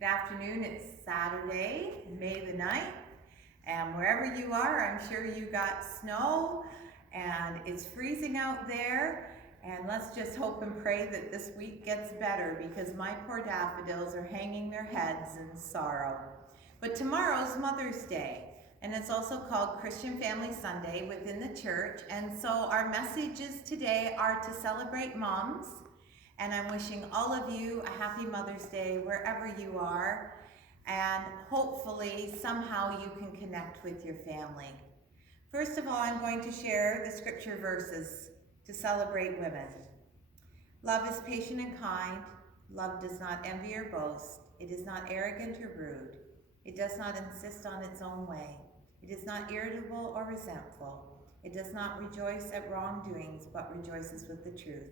Good afternoon. It's Saturday, May the 9th, and wherever you are, I'm sure you got snow and it's freezing out there. And let's just hope and pray that this week gets better because my poor daffodils are hanging their heads in sorrow. But tomorrow's Mother's Day, and it's also called Christian Family Sunday within the church. And so our messages today are to celebrate moms. And I'm wishing all of you a happy Mother's Day wherever you are. And hopefully somehow you can connect with your family. First of all, I'm going to share the scripture verses to celebrate women. Love is patient and kind. Love does not envy or boast. It is not arrogant or rude. It does not insist on its own way. It is not irritable or resentful. It does not rejoice at wrongdoings, but rejoices with the truth.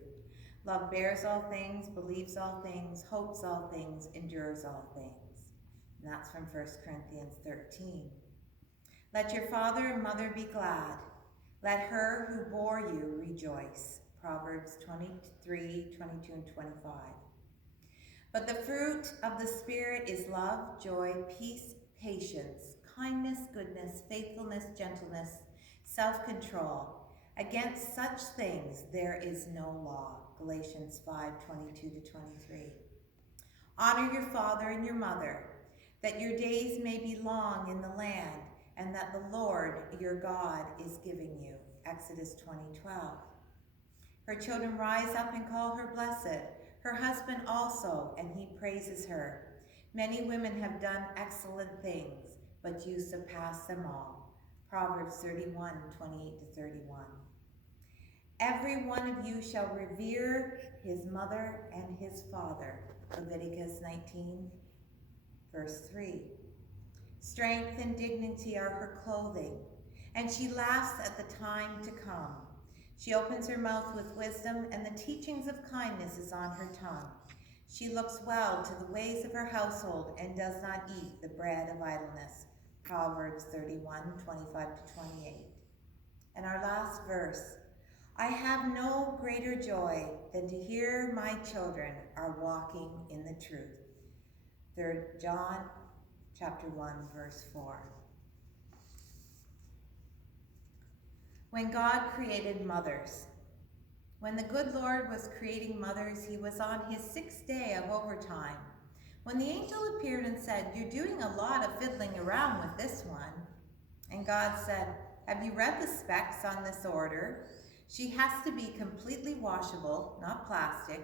Love bears all things, believes all things, hopes all things, endures all things. And that's from 1 Corinthians 13. Let your father and mother be glad. Let her who bore you rejoice. Proverbs 23, 22, and 25. But the fruit of the Spirit is love, joy, peace, patience, kindness, goodness, faithfulness, gentleness, self-control. Against such things there is no law. Galatians 5, 22 to 23. Honor your father and your mother, that your days may be long in the land, and that the Lord your God is giving you. Exodus 20:12. Her children rise up and call her blessed, her husband also, and he praises her. Many women have done excellent things, but you surpass them all. Proverbs 31, 28 to 31. Every one of you shall revere his mother and his father. Leviticus 19, verse 3. Strength and dignity are her clothing, and she laughs at the time to come. She opens her mouth with wisdom, and the teachings of kindness is on her tongue. She looks well to the ways of her household and does not eat the bread of idleness. Proverbs 31, 25 to 28. And our last verse. I have no greater joy than to hear my children are walking in the truth. 3 John chapter 1, verse 4. When God created mothers. When the good Lord was creating mothers, he was on his 6th day of overtime. When the angel appeared and said, "You're doing a lot of fiddling around with this one." And God said, "Have you read the specs on this order? She has to be completely washable, not plastic,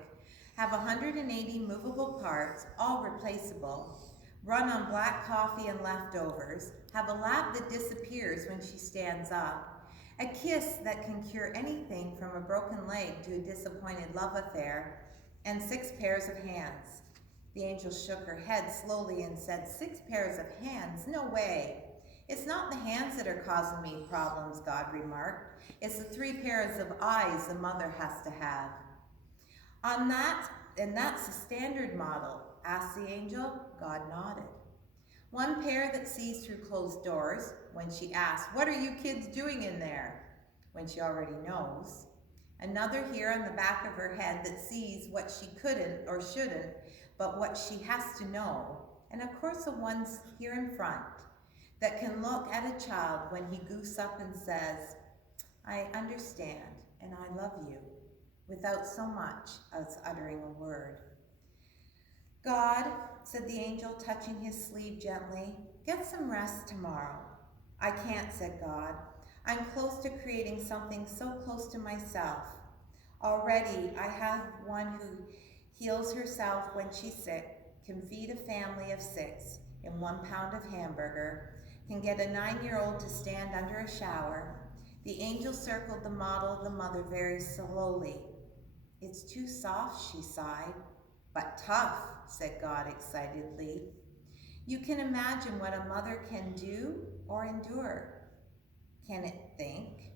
have 180 movable parts, all replaceable, run on black coffee and leftovers, have a lap that disappears when she stands up, a kiss that can cure anything from a broken leg to a disappointed love affair, and 6 pairs of hands." The angel shook her head slowly and said, 6 pairs of hands? No way. "It's not the hands that are causing me problems," God remarked. "It's the 3 pairs of eyes the mother has to have." And that's the standard model, asked the angel. God nodded. One pair that sees through closed doors when she asks, "What are you kids doing in there?" when she already knows. Another here on the back of her head that sees what she couldn't or shouldn't, but what she has to know. And of course the ones here in front that can look at a child when he goofs up and says, "I understand and I love you," without so much as uttering a word. "God," said the angel, touching his sleeve gently, "get some rest tomorrow." "I can't," said God. "I'm close to creating something so close to myself. Already I have one who heals herself when she's sick, can feed a family of 6 in 1 pound of hamburger, can get a 9-year-old to stand under a shower." The angel circled the model of the mother very slowly. "It's too soft," she sighed. "But tough," said God excitedly. "You can imagine what a mother can do or endure. Can it think?"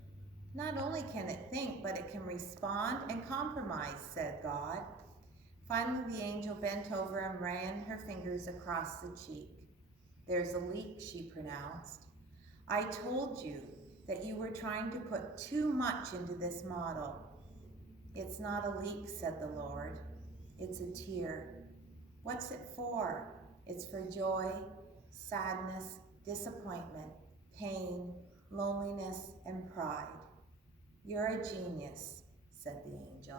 "Not only can it think, but it can respond and compromise," said God. Finally, the angel bent over and ran her fingers across the cheek. "There's a leak," she pronounced. "I told you that you were trying to put too much into this model." "It's not a leak," said the Lord. "It's a tear." "What's it for?" It's for joy, sadness, disappointment, pain, loneliness, and pride. You're a genius, said the angel.